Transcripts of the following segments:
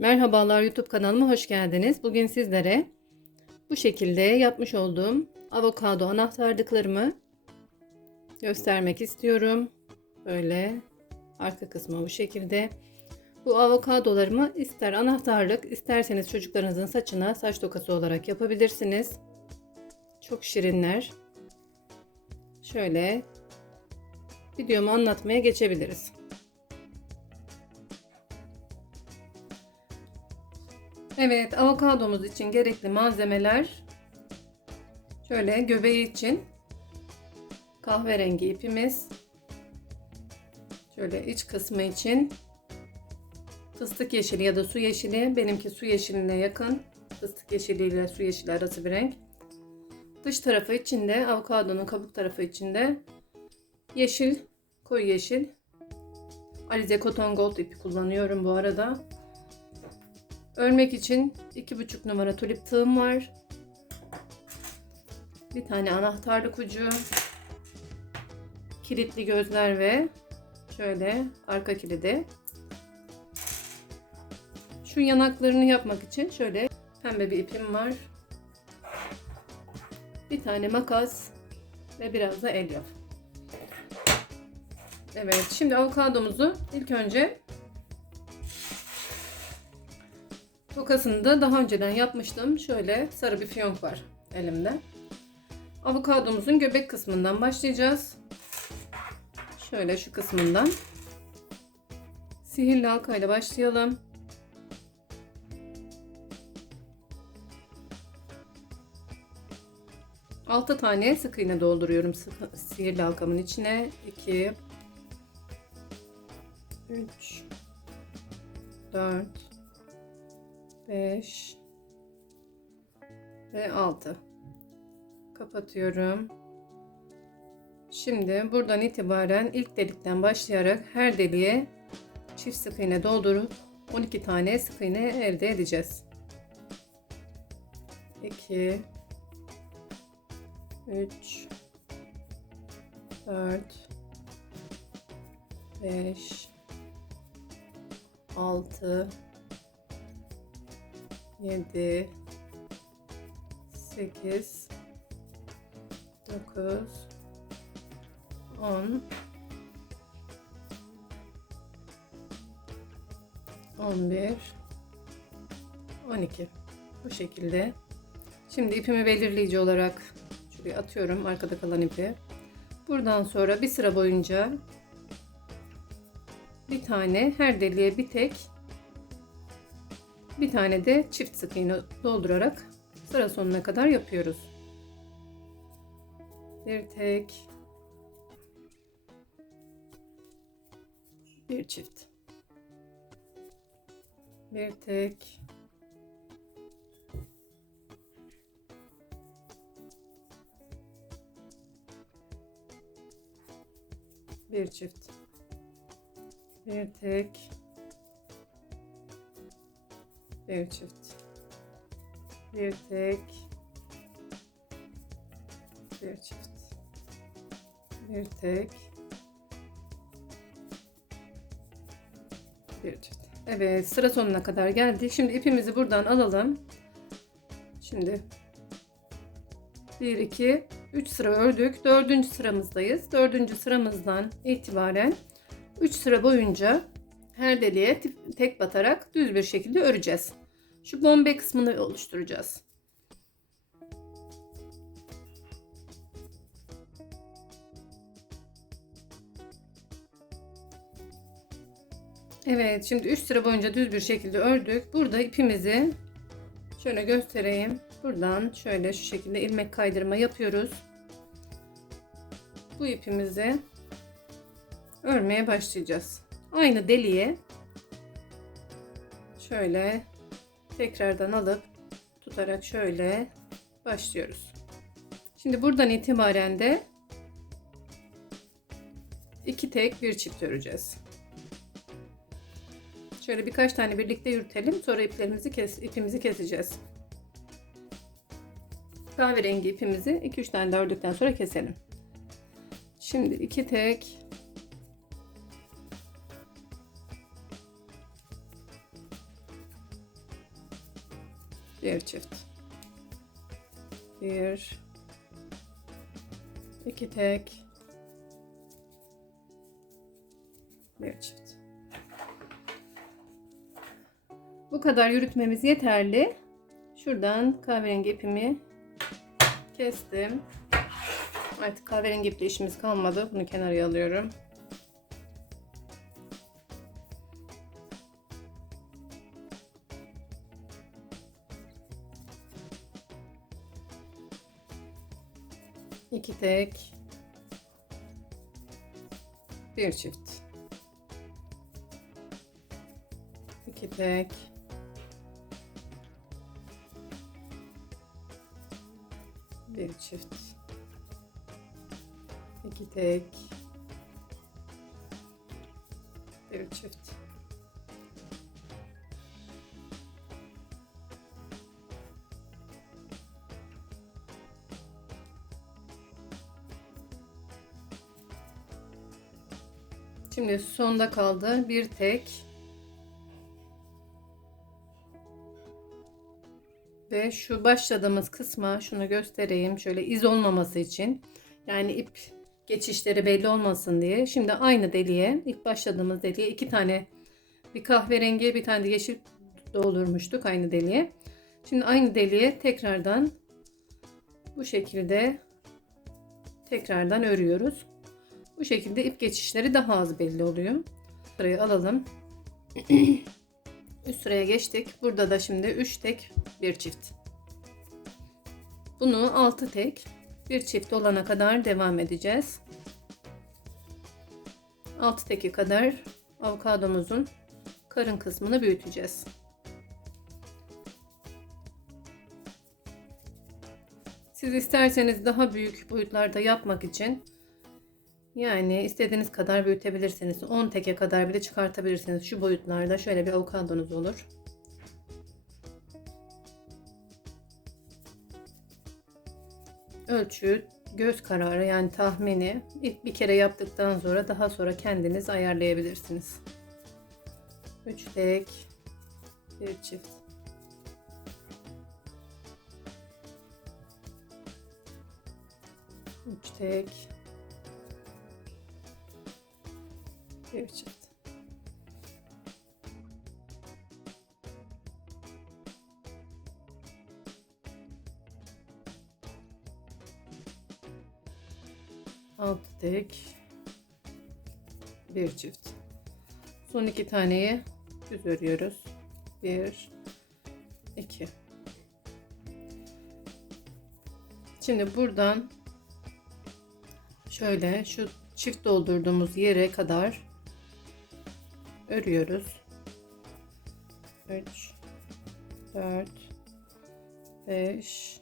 Merhabalar YouTube kanalıma hoş geldiniz. Bugün sizlere bu şekilde yapmış olduğum avokado anahtarlıklarımı göstermek istiyorum. Böyle arka kısmı bu şekilde. Bu avokadolarımı ister anahtarlık isterseniz çocuklarınızın saçına saç tokası olarak yapabilirsiniz. Çok şirinler. Şöyle videomu anlatmaya geçebiliriz. Evet, avokadomuz için gerekli malzemeler şöyle göbeği için kahverengi ipimiz şöyle iç kısmı için fıstık yeşili ya da su yeşili benimki su yeşiline yakın fıstık yeşili ile su yeşili arası bir renk. Dış tarafı içinde avokadonun kabuk tarafı içinde yeşil koyu yeşil Alize Cotton Gold ipi kullanıyorum bu arada Örmek için 2,5 numara tulip tığım var. Bir tane anahtarlık ucu. Kilitli gözler ve şöyle arka kilidi. Şu yanaklarını yapmak için şöyle pembe bir ipim var. Bir tane makas ve biraz da elyaf. Evet, şimdi avokadomuzu ilk önce Tokasını da daha önceden yapmıştım. Şöyle sarı bir fiyonk var elimde. Avokadomuzun göbek kısmından başlayacağız. Şöyle şu kısmından. Sihirli halkayla başlayalım. Altı tane sık iğne dolduruyorum sihirli halkamın içine. 2 3 4 5 ve 6 kapatıyorum. Şimdi buradan itibaren ilk delikten başlayarak her deliğe çift sık iğne doldurup 12 tane sık iğne elde edeceğiz. 2 3 4 5 6 7 8 9 10 11 12 bu şekilde. Şimdi ipimi belirleyici olarak şuraya atıyorum arkada kalan ipi. Buradan sonra bir sıra boyunca bir tane her deliğe bir tek bir tane de çift sık iğne doldurarak sıra sonuna kadar yapıyoruz. Bir tek bir çift bir tek bir çift bir tek bir çift. Bir tek. Bir çift. Bir tek. Bir çift. Evet sıra sonuna kadar geldik. Şimdi ipimizi buradan alalım. Şimdi. 1 2 3 sıra ördük. Dördüncü sıramızdayız. Dördüncü sıramızdan itibaren 3 sıra boyunca her deliğe tek batarak düz bir şekilde öreceğiz. Şu bombe kısmını oluşturacağız. Evet şimdi 3 sıra boyunca düz bir şekilde ördük. Burada ipimizi şöyle göstereyim. Buradan şöyle şu şekilde ilmek kaydırma yapıyoruz. Bu ipimizi örmeye başlayacağız. Aynı deliğe şöyle tekrardan alıp tutarak şöyle başlıyoruz. Şimdi buradan itibaren de iki tek bir çift öreceğiz. Şöyle birkaç tane birlikte yürütelim. Sonra iplerimizi kes, ipimizi keseceğiz. Kahverengi ipimizi 2-3 tane de ördükten sonra keselim. Şimdi iki tek Bir çift. Bir. iki tek. Bir çift. Bu kadar yürütmemiz yeterli. Şuradan kahverengi ipimi kestim. Artık kahverengi iple işimiz kalmadı. Bunu kenara alıyorum. İki tek. Bir çift. İki tek. Bir çift. İki tek. Bir çift. Şimdi sonda kaldı bir tek. Ve şu başladığımız kısma şunu göstereyim şöyle iz olmaması için. Yani ip geçişleri belli olmasın diye. Şimdi aynı deliğe ilk başladığımız deliğe iki tane bir kahverengi bir tane de yeşil doldurmuştuk aynı deliğe. Şimdi aynı deliğe tekrardan bu şekilde tekrardan örüyoruz bu şekilde ip geçişleri daha az belli oluyor. Sırayı alalım. Üst sıraya geçtik. Burada da şimdi 3 tek bir çift. Bunu 6 tek bir çift olana kadar devam edeceğiz. 6 teki kadar avokadomuzun karın kısmını büyüteceğiz. Siz isterseniz daha büyük boyutlarda yapmak için yani istediğiniz kadar büyütebilirsiniz. 10 teke kadar bile çıkartabilirsiniz. Şu boyutlarda şöyle bir avokadonuz olur. Ölçü, göz kararı yani tahmini ilk bir kere yaptıktan sonra daha sonra kendiniz ayarlayabilirsiniz. 3 tek, bir çift. Üç tek, çift. Altı tek bir çift. Son iki taneyi düz örüyoruz. Bir, iki. Şimdi buradan şöyle şu çift doldurduğumuz yere kadar örüyoruz. 3 4 5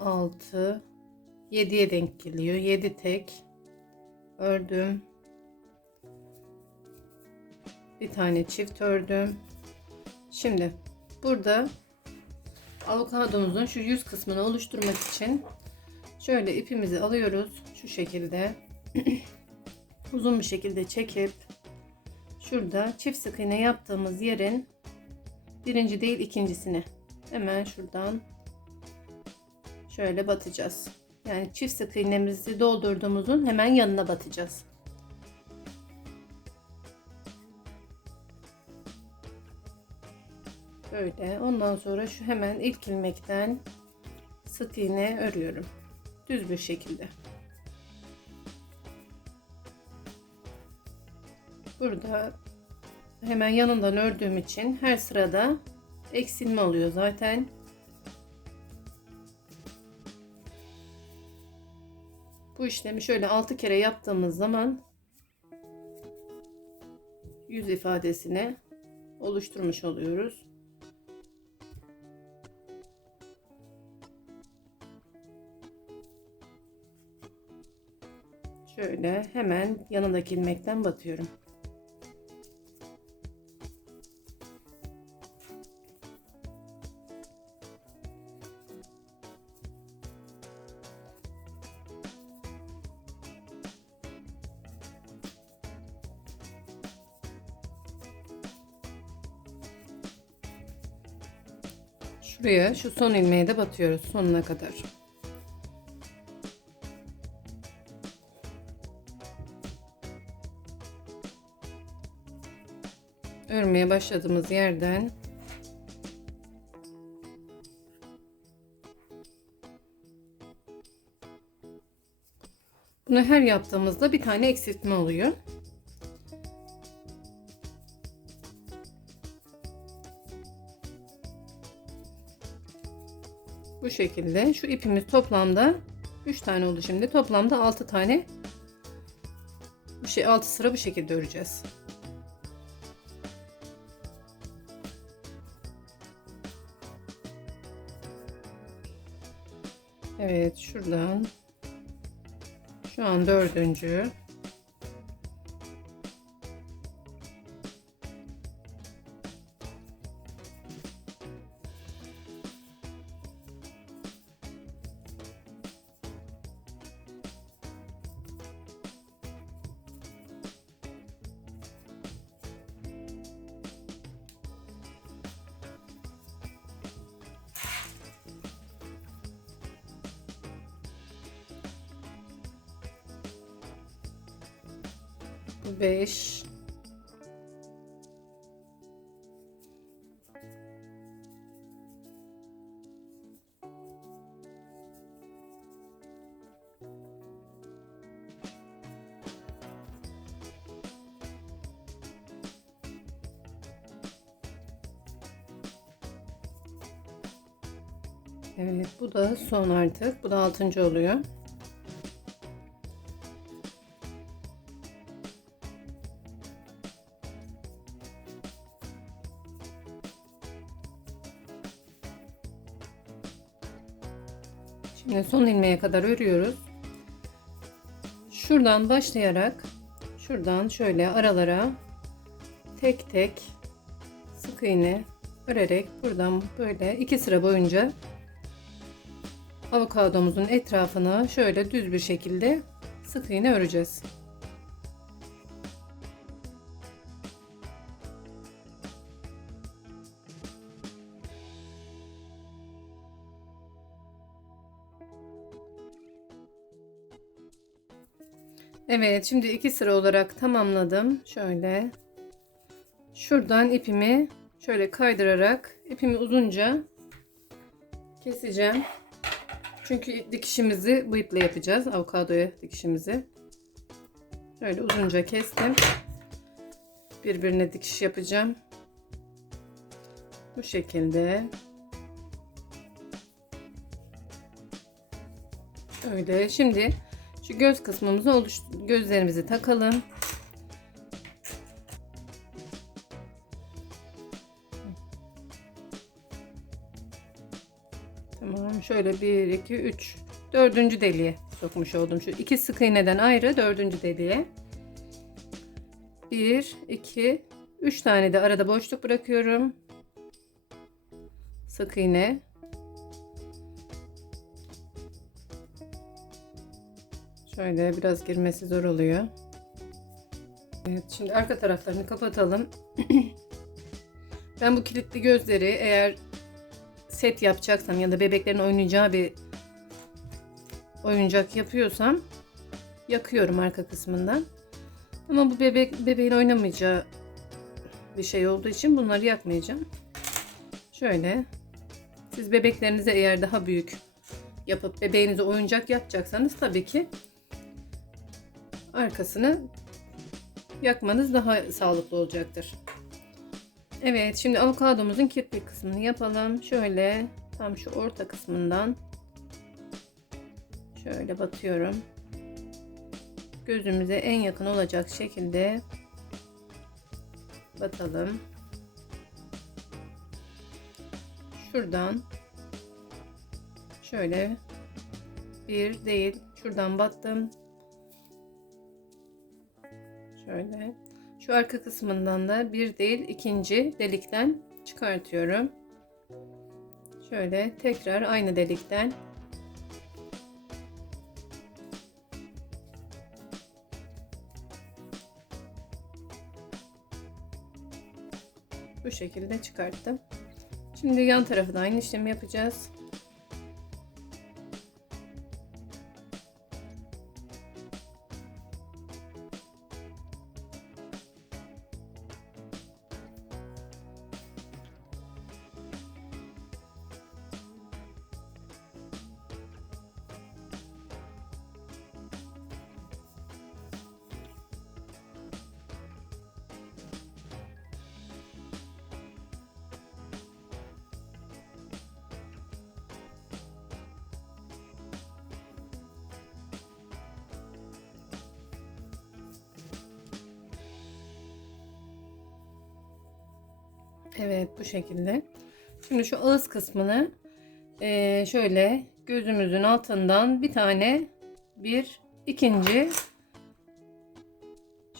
6 7'ye denk geliyor. 7 tek ördüm. Bir tane çift ördüm. Şimdi burada avokadomuzun şu yüz kısmını oluşturmak için şöyle ipimizi alıyoruz şu şekilde uzun bir şekilde çekip şurada çift sık iğne yaptığımız yerin birinci değil ikincisini hemen şuradan şöyle batacağız. Yani çift sık iğnemizi doldurduğumuzun hemen yanına batacağız. Böyle. Ondan sonra şu hemen ilk ilmekten sık iğne örüyorum. Düz bir şekilde. Burada hemen yanından ördüğüm için her sırada eksilme oluyor zaten. Bu işlemi şöyle 6 kere yaptığımız zaman yüz ifadesini oluşturmuş oluyoruz. Şöyle hemen yanındaki ilmekten batıyorum. Şuraya şu son ilmeğe de batıyoruz sonuna kadar. Örmeye başladığımız yerden Bunu her yaptığımızda bir tane eksiltme oluyor. Şekilde şu ipimiz toplamda 3 tane oldu şimdi. Toplamda 6 tane bu şey 6 sıra bu şekilde öreceğiz. Evet şuradan şu an dördüncü. Beş. Evet bu da son artık. Bu da altıncı oluyor. İlmeğe kadar örüyoruz. Şuradan başlayarak şuradan şöyle aralara tek tek sık iğne örerek buradan böyle iki sıra boyunca avokadomuzun etrafını şöyle düz bir şekilde sık iğne öreceğiz. Evet şimdi iki sıra olarak tamamladım. Şöyle şuradan ipimi şöyle kaydırarak ipimi uzunca keseceğim. Çünkü dikişimizi bu iple yapacağız. Avokadoya dikişimizi. Şöyle uzunca kestim. Birbirine dikiş yapacağım. Bu şekilde. Öyle. Şimdi şu göz kısmımızı oluş gözlerimizi takalım. Tamam. Şöyle 1 2 3 dördüncü deliğe sokmuş oldum. Şu iki sık iğneden ayrı dördüncü deliğe. 1 2 3 tane de arada boşluk bırakıyorum. Sık iğne. Şöyle biraz girmesi zor oluyor. Evet şimdi arka taraflarını kapatalım. ben bu kilitli gözleri eğer set yapacaksam ya da bebeklerin oynayacağı bir oyuncak yapıyorsam yakıyorum arka kısmından. Ama bu bebek bebeğin oynamayacağı bir şey olduğu için bunları yakmayacağım. Şöyle siz bebeklerinize eğer daha büyük yapıp bebeğinize oyuncak yapacaksanız tabii ki arkasını yakmanız daha sağlıklı olacaktır. Evet şimdi avokadomuzun kirpik kısmını yapalım. Şöyle tam şu orta kısmından şöyle batıyorum. Gözümüze en yakın olacak şekilde batalım. Şuradan şöyle bir değil şuradan battım. Şöyle şu arka kısmından da bir değil ikinci delikten çıkartıyorum. Şöyle tekrar aynı delikten bu şekilde çıkarttım. Şimdi yan tarafı da aynı işlemi yapacağız. Evet bu şekilde. Şimdi şu ağız kısmını eee, şöyle gözümüzün altından bir tane bir ikinci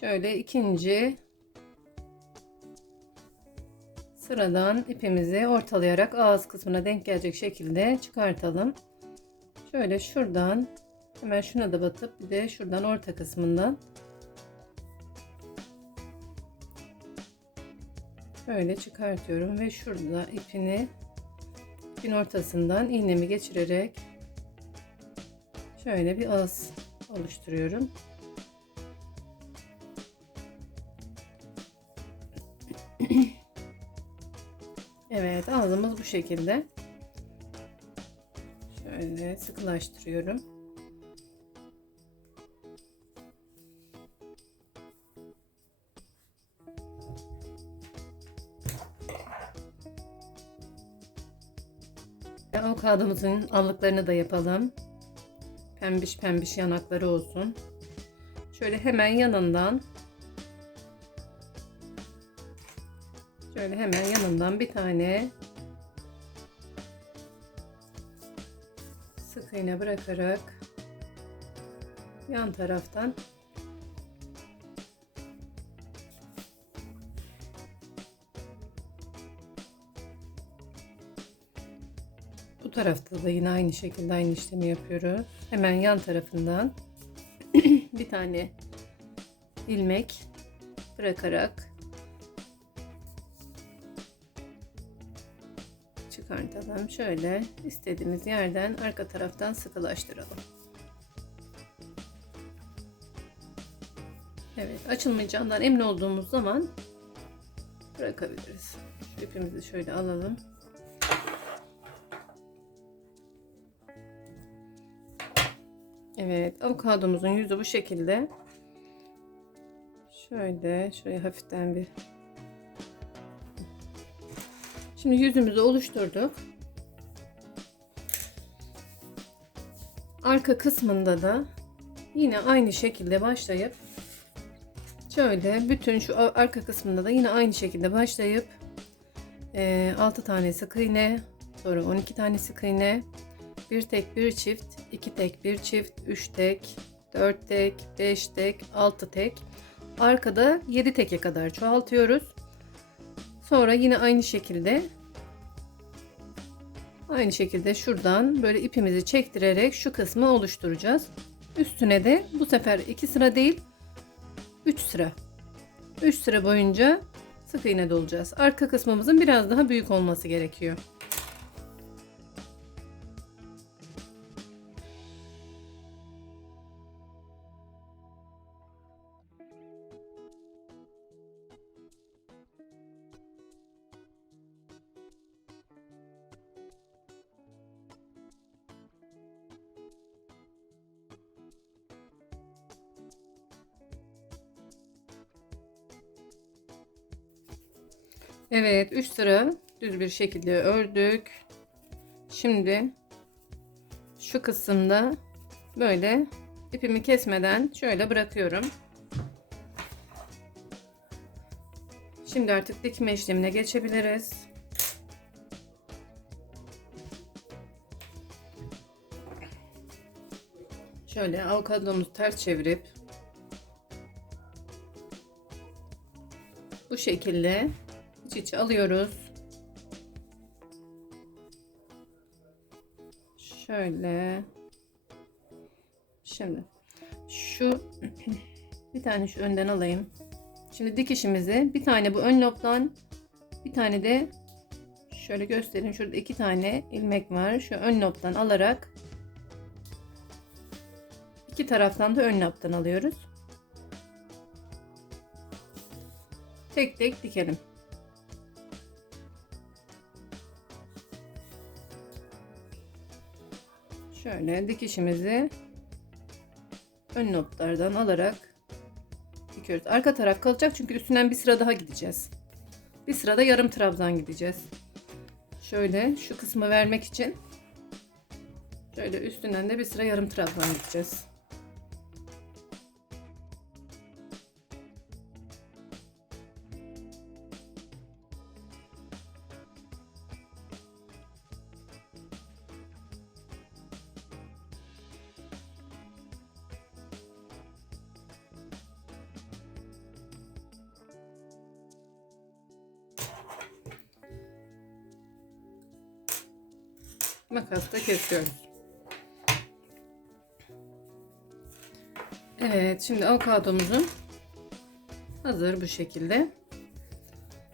şöyle ikinci sıradan ipimizi ortalayarak ağız kısmına denk gelecek şekilde çıkartalım. Şöyle şuradan hemen şuna da batıp bir de şuradan orta kısmından Böyle çıkartıyorum ve şurada ipini ipin ortasından iğnemi geçirerek şöyle bir ağız oluşturuyorum. Evet ağzımız bu şekilde. Şöyle sıkılaştırıyorum. Avokadomuzun allıklarını da yapalım. Pembiş pembiş yanakları olsun. Şöyle hemen yanından şöyle hemen yanından bir tane sık iğne bırakarak yan taraftan tarafta da yine aynı şekilde aynı işlemi yapıyoruz. Hemen yan tarafından bir tane ilmek bırakarak çıkartalım. Şöyle istediğimiz yerden arka taraftan sıkılaştıralım. Evet açılmayacağından emin olduğumuz zaman bırakabiliriz. İpimizi şöyle alalım. Evet, avokadomuzun yüzü bu şekilde. Şöyle, şuraya hafiften bir. Şimdi yüzümüzü oluşturduk. Arka kısmında da yine aynı şekilde başlayıp şöyle bütün şu arka kısmında da yine aynı şekilde başlayıp e, 6 tane sık iğne, sonra 12 tane sık iğne, bir tek bir çift, iki tek bir çift, üç tek, dört tek, beş tek, altı tek. Arkada 7 teke kadar çoğaltıyoruz. Sonra yine aynı şekilde aynı şekilde şuradan böyle ipimizi çektirerek şu kısmı oluşturacağız. Üstüne de bu sefer 2 sıra değil 3 sıra. 3 sıra boyunca sık iğne dolacağız. Arka kısmımızın biraz daha büyük olması gerekiyor. Evet 3 sıra düz bir şekilde ördük. Şimdi şu kısımda böyle ipimi kesmeden şöyle bırakıyorum. Şimdi artık dikme işlemine geçebiliriz. Şöyle avokadomuzu ters çevirip bu şekilde iç içe alıyoruz. Şöyle. Şimdi şu bir tane şu önden alayım. Şimdi dikişimizi bir tane bu ön lobdan bir tane de Şöyle göstereyim. Şurada iki tane ilmek var. Şu ön noktadan alarak iki taraftan da ön noktadan alıyoruz. Tek tek dikelim. Şöyle dikişimizi ön noktalardan alarak dikiyoruz. Arka taraf kalacak çünkü üstünden bir sıra daha gideceğiz. Bir sırada yarım trabzan gideceğiz. Şöyle şu kısmı vermek için şöyle üstünden de bir sıra yarım trabzan gideceğiz. Kesiyoruz. Evet, şimdi avokadomuzun hazır bu şekilde.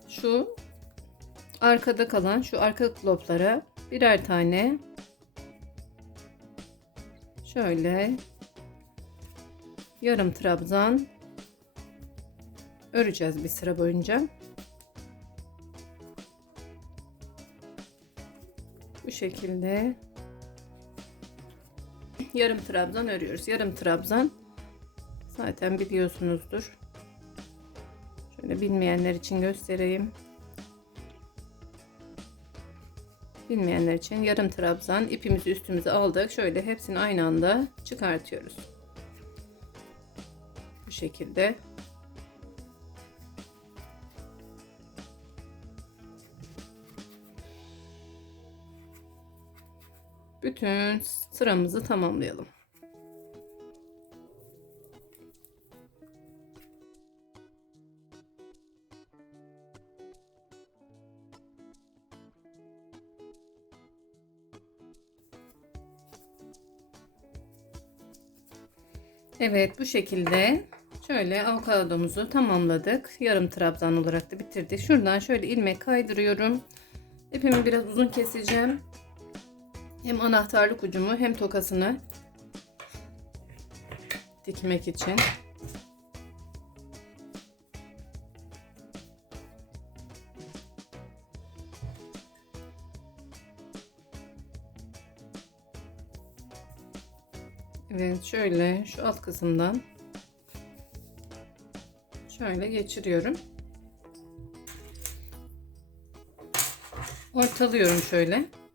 Şu arkada kalan şu arka kloplara birer tane şöyle yarım trabzan öreceğiz bir sıra boyunca. Bu şekilde yarım trabzan örüyoruz. Yarım trabzan zaten biliyorsunuzdur. Şöyle bilmeyenler için göstereyim. Bilmeyenler için yarım trabzan ipimizi üstümüze aldık. Şöyle hepsini aynı anda çıkartıyoruz. Bu şekilde. Bütün sıramızı tamamlayalım. Evet bu şekilde şöyle avokadomuzu tamamladık. Yarım trabzan olarak da bitirdik. Şuradan şöyle ilmek kaydırıyorum. İpimi biraz uzun keseceğim. Hem anahtarlık ucumu hem tokasını dikmek için. Evet şöyle şu alt kısımdan şöyle geçiriyorum. Ortalıyorum şöyle.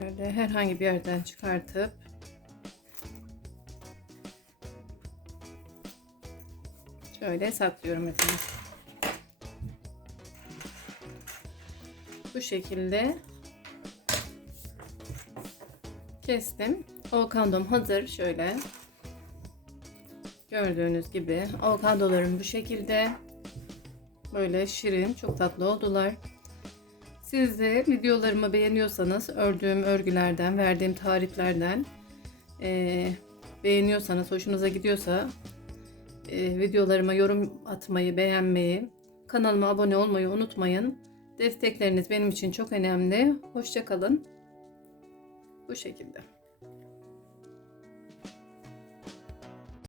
Böyle herhangi bir yerden çıkartıp şöyle saklıyorum efendim. Bu şekilde kestim. Avokadom hazır. Şöyle gördüğünüz gibi avokadolarım bu şekilde böyle şirin, çok tatlı oldular. Siz de videolarımı beğeniyorsanız ördüğüm örgülerden, verdiğim tariflerden e, beğeniyorsanız, hoşunuza gidiyorsa e, videolarıma yorum atmayı, beğenmeyi, kanalıma abone olmayı unutmayın. Destekleriniz benim için çok önemli. Hoşçakalın. Bu şekilde.